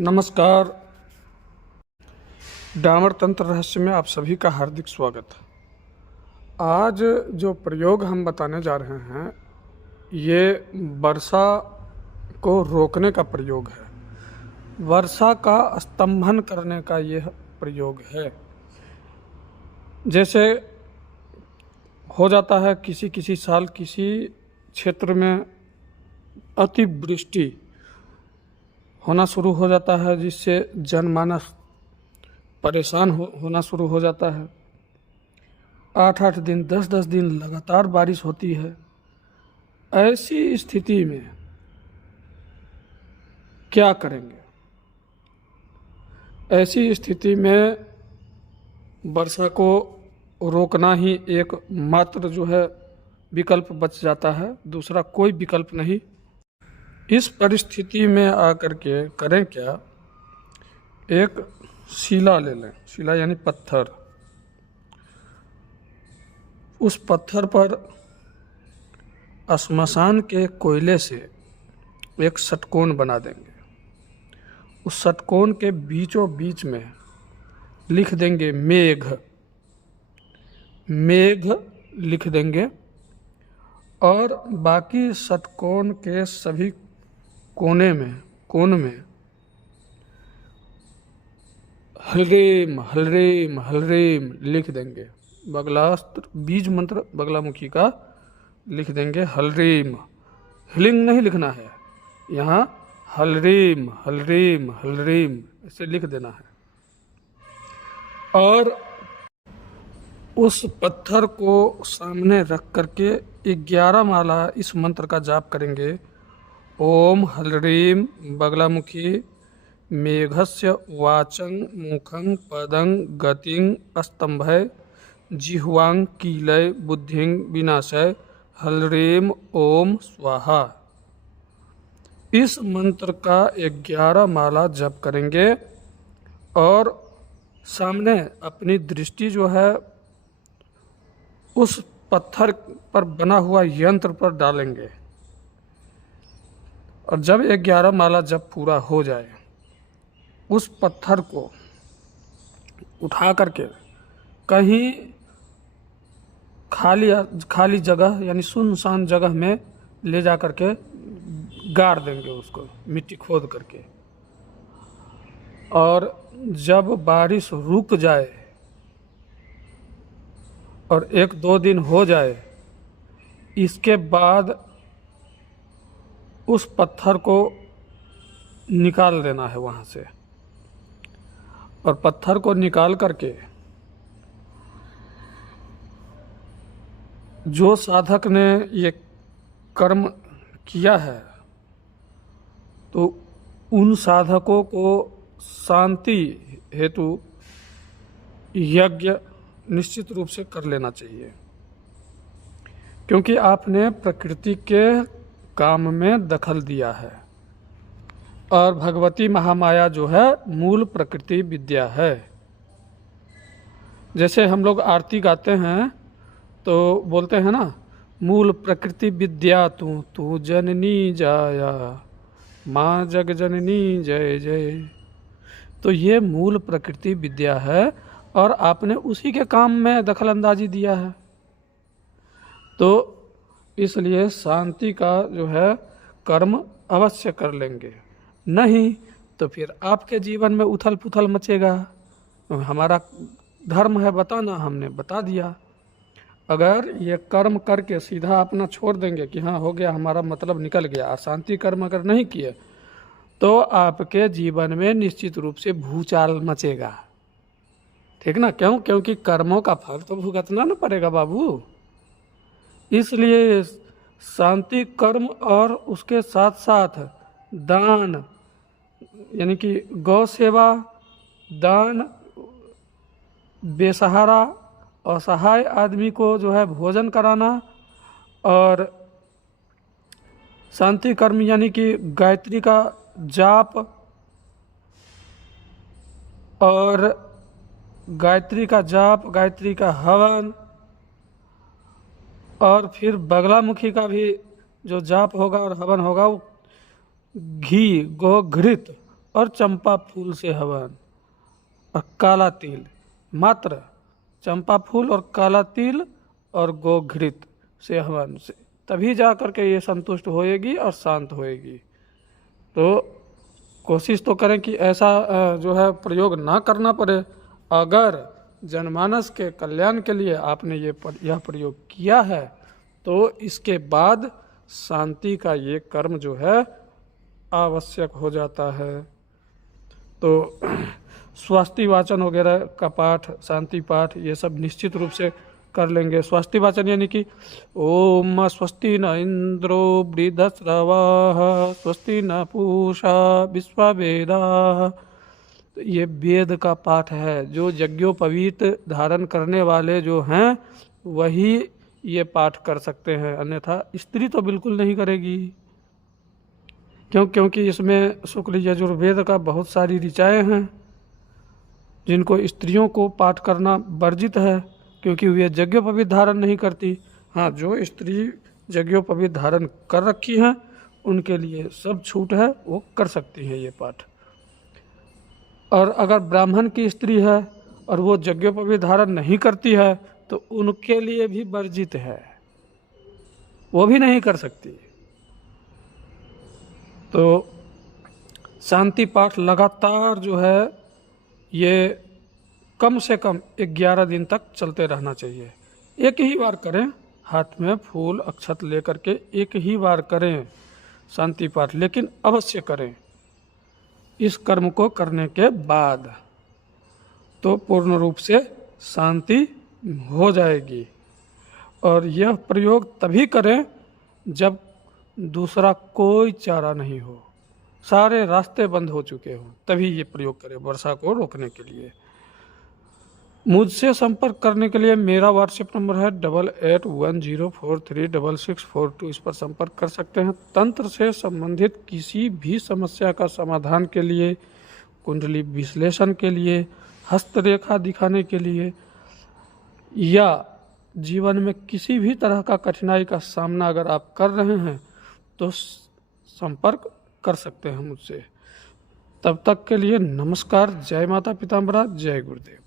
नमस्कार। डामर तंत्र रहस्य में आप सभी का हार्दिक स्वागत है। आज जो प्रयोग हम बताने जा रहे हैं ये वर्षा को रोकने का प्रयोग है। वर्षा का स्तंभन करने का यह प्रयोग है। जैसे हो जाता है किसी किसी साल किसी क्षेत्र में अतिवृष्टि होना शुरू हो जाता है, जिससे जनमानस परेशान होना शुरू हो जाता है। 8-8 दिन 10-10 दिन लगातार बारिश होती है। ऐसी स्थिति में क्या करेंगे? ऐसी स्थिति में वर्षा को रोकना ही एक मात्र जो है विकल्प बच जाता है, दूसरा कोई विकल्प नहीं। इस परिस्थिति में आकर के करें क्या, एक शिला ले लें। शिला यानी पत्थर। उस पत्थर पर श्मशान के कोयले से एक षटकोण बना देंगे। उस षटकोण के बीचों बीच में लिख देंगे मेघ। मेघ लिख देंगे और बाकी षटकोण के सभी कोन में हलरेम हलरेम हलरेम लिख देंगे। बगलास्त्र बीज मंत्र बगलामुखी का लिख देंगे। हलरेम, हिलिंग नहीं लिखना है, यहाँ हलरेम हलरेम हलरेम ऐसे लिख देना है। और उस पत्थर को सामने रख करके 11 माला इस मंत्र का जाप करेंगे। ओम हलरीम बगलामुखी मेघस्य वाचं मुखं पदं गतिं स्तंभय जिह्वां कीलय बुद्धिं विनाशय हलरीम ओम स्वाहा। इस मंत्र का 11 माला जप करेंगे और सामने अपनी दृष्टि जो है उस पत्थर पर बना हुआ यंत्र पर डालेंगे। और जब 11 माला जब पूरा हो जाए, उस पत्थर को उठा करके कहीं खाली जगह यानी सुनसान जगह में ले जा करके गाड़ देंगे, उसको मिट्टी खोद करके। और जब बारिश रुक जाए और 1-2 दिन हो जाए, इसके बाद उस पत्थर को निकाल देना है वहाँ से। और पत्थर को निकाल करके जो साधक ने ये कर्म किया है, तो उन साधकों को शांति हेतु यज्ञ निश्चित रूप से कर लेना चाहिए, क्योंकि आपने प्रकृति के काम में दखल दिया है। और भगवती महामाया जो है मूल प्रकृति विद्या है। जैसे हम लोग आरती गाते हैं तो बोलते हैं ना, मूल प्रकृति विद्या तू जननी जाया माँ जग जननी जय जय। तो ये मूल प्रकृति विद्या है और आपने उसी के काम में दखल अंदाजी दिया है। तो इसलिए शांति का जो है कर्म अवश्य कर लेंगे, नहीं तो फिर आपके जीवन में उथल पुथल मचेगा। हमारा धर्म है बताना, हमने बता दिया। अगर ये कर्म करके सीधा अपना छोड़ देंगे कि हाँ हो गया, हमारा मतलब निकल गया, और शांति कर्म अगर नहीं किए तो आपके जीवन में निश्चित रूप से भूचाल मचेगा। ठीक ना? क्यों? क्योंकि कर्मों का फल तो भुगतना ना पड़ेगा बाबू। इसलिए शांति कर्म और उसके साथ साथ दान, यानी कि गौ सेवा, दान, बेसहारा असहाय आदमी को जो है भोजन कराना, और शांति कर्म यानी कि गायत्री का जाप और गायत्री का हवन, और फिर बगलामुखी का भी जो जाप होगा और हवन होगा, वो घी गोघृत और चंपा फूल से हवन और काला तिल, मात्र चंपा फूल और काला तिल और गोघृत से हवन से तभी जा कर के ये संतुष्ट होएगी और शांत होएगी। तो कोशिश तो करें कि ऐसा जो है प्रयोग ना करना पड़े। अगर जनमानस के कल्याण के लिए आपने यह प्रयोग किया है तो इसके बाद शांति का ये कर्म जो है आवश्यक हो जाता है। तो स्वस्ति वाचन वगैरह का पाठ, शांति पाठ, ये सब निश्चित रूप से कर लेंगे। स्वस्ति वाचन यानी कि ओम स्वस्ति न इंद्रो वृद्धश्रवाः स्वस्ति न पूषा विश्ववेदाः। तो ये वेद का पाठ है। जो यज्ञोपवीत धारण करने वाले जो हैं वही ये पाठ कर सकते हैं, अन्यथा स्त्री तो बिल्कुल नहीं करेगी। क्योंकि इसमें शुक्ल यजुर्वेद का बहुत सारी ऋचाएँ हैं जिनको स्त्रियों को पाठ करना वर्जित है, क्योंकि वे यज्ञोपवीत धारण नहीं करती। हाँ, जो स्त्री यज्ञोपवीत धारण कर रखी हैं उनके लिए सब छूट है, वो कर सकती हैं ये पाठ। और अगर ब्राह्मण की स्त्री है और वो यज्ञोपवीत धारण नहीं करती है तो उनके लिए भी वर्जित है, वो भी नहीं कर सकती। तो शांति पाठ लगातार जो है ये कम से कम 11 दिन तक चलते रहना चाहिए। एक ही बार करें, हाथ में फूल अक्षत लेकर के एक ही बार करें शांति पाठ, लेकिन अवश्य करें। इस कर्म को करने के बाद तो पूर्ण रूप से शांति हो जाएगी। और यह प्रयोग तभी करें जब दूसरा कोई चारा नहीं हो, सारे रास्ते बंद हो चुके हों, तभी ये प्रयोग करें वर्षा को रोकने के लिए। मुझसे संपर्क करने के लिए मेरा व्हाट्सएप नंबर है 8810436642। इस पर संपर्क कर सकते हैं। तंत्र से संबंधित किसी भी समस्या का समाधान के लिए, कुंडली विश्लेषण के लिए, हस्तरेखा दिखाने के लिए, या जीवन में किसी भी तरह का कठिनाई का सामना अगर आप कर रहे हैं तो संपर्क कर सकते हैं मुझसे। तब तक के लिए नमस्कार। जय माता पिताम्बरा, जय गुरुदेव।